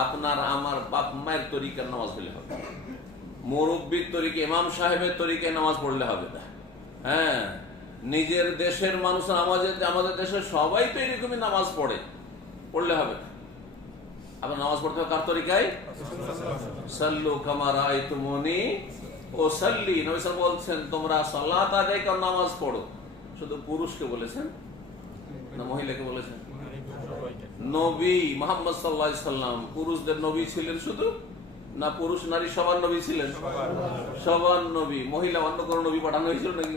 আপনার আমার বাপ মায়ের তরিকার নামাজ পড়লে হবে, মুরব্বীর তরিকে ইমাম সাহেবের তরিকে নামাজ পড়লে হবে না। হ্যাঁ, নিজের দেশের মানুষ আমাদের দেশের সবাই তো এরকমই নামাজ পড়লে হবে না। আপনার নামাজ পড়তে হবে কার তরিকায়? সাল্লু কামা রাআইতুমুনি উসাল্লি। নবী সাল্লাল্লাহু আলাইহি ওয়াসাল্লাম বলছেন তোমরা সালাত আদায় করো, নামাজ পড়ো। শুধু পুরুষকে বলেছেন না মহিলাকে বলেছেন? নবী মুহাম্মদ সাল্লাল্লাহু আলাইহি ওয়াসাল্লাম পুরুষদের নবী ছিলেন শুধু, না পুরুষ নারী সবার নবী ছিলেন? সবার নবী। মহিলা অন্য কোন নবী পাঠানো হয়েছিল নাকি?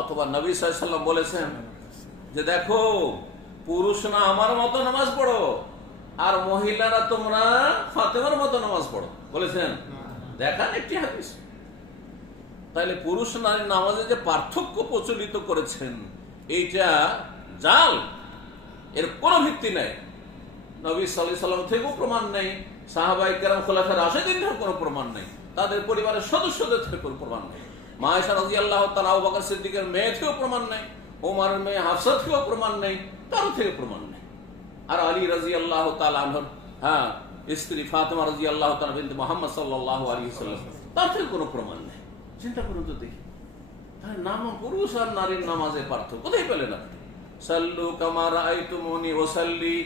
অথবা নবী সাল্লাল্লাহু আলাইহি ওয়াসাল্লাম বলেছেন যে দেখো পুরুষরা আমার মতো নামাজ পড়ো আর মহিলারা তোমরা ফাতেমার মতো নামাজ পড়ো, বলেছেন? দেখান একটি হাদিস। তাহলে পুরুষ নারী নামাজে যে পার্থক্য প্রচলিত করেছেন এইটা জাল, এর কোনো ভিত্তি নেই। নবী সাল্লাল্লাহু আলাইহি ওয়াসাল্লাম থেকেও প্রমাণ নেই, সাহাবায়ে কেরাম খোলাফায়ে রাশিদিন থেকেও কোনো প্রমাণ নেই, তাদের পরিবারের সদস্যদের থেকে কোনো প্রমাণ নেই, মা আয়েশা রাদিয়াল্লাহু তাআলা আবু বকর সিদ্দিকের মেয়ে থেকেও প্রমাণ নেই, ওমরের মেয়ে হাফসা থেকেও প্রমাণ নেই, কারো থেকে প্রমাণ নেই। আর আলী রাদিয়াল্লাহু তাআলা আনহুর স্ত্রী ফাতেমা রাদিয়াল্লাহু তাআলা বিনতে মুহাম্মদ সাল্লাল্লাহু আলাইহি ওয়াসাল্লাম, তার থেকে কোনো প্রমাণ নেই। চিন্তা করুন তো দেখি, নাম পুরুষ আর নারীর নামাজের পার্থক্য কোথায় পেলেন আপনি? সাল্লু কামা রাআইতুমুনি উসাল্লি,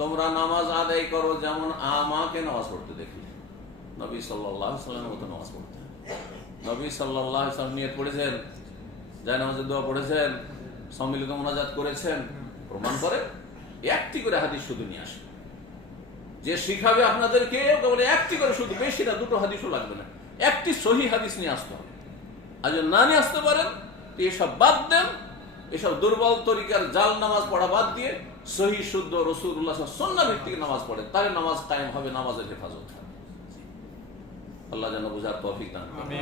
তোমরা নামাজ আদায় করো যেমন আমাকে নামাজ পড়তে দেখলে। নবী সাল্লাল্লাহু আলাইহি ওয়াসাল্লামের মতো নামাজ পড়তে। নবী সাল্লাল্লাহু আলাইহি ওয়াসাল্লাম নিয়ত পড়েছেন, যায় নামাজের দোয়া পড়েছেন, সম্মিলিত মুনাজাত করেছেন, প্রমাণ করে একটি করে হাদিস শুধু নিয়ে আসে। যে শিখাবে আপনাদেরকে বলে একটি করে, শুধু বেশি না, দুটো হাদিসও লাগবে না, একটি সহিহ হাদিস নিয়ে আসতে হবে। আর যদি না নিয়ে আসতে পারেন তো এসব বাদ দেন, এসব দুর্বল তরিকার জাল নামাজ পড়া বাদ দিয়ে সহিহ শুদ্ধ রাসূলুল্লাহ সুন্নাহ ভিত্তিক নামাজ পড়ে, তাহলে নামাজ কায়েম হবে, নামাজের হেফাজত হবে। আল্লাহ যেন বুঝার তৌফিক দান করেন।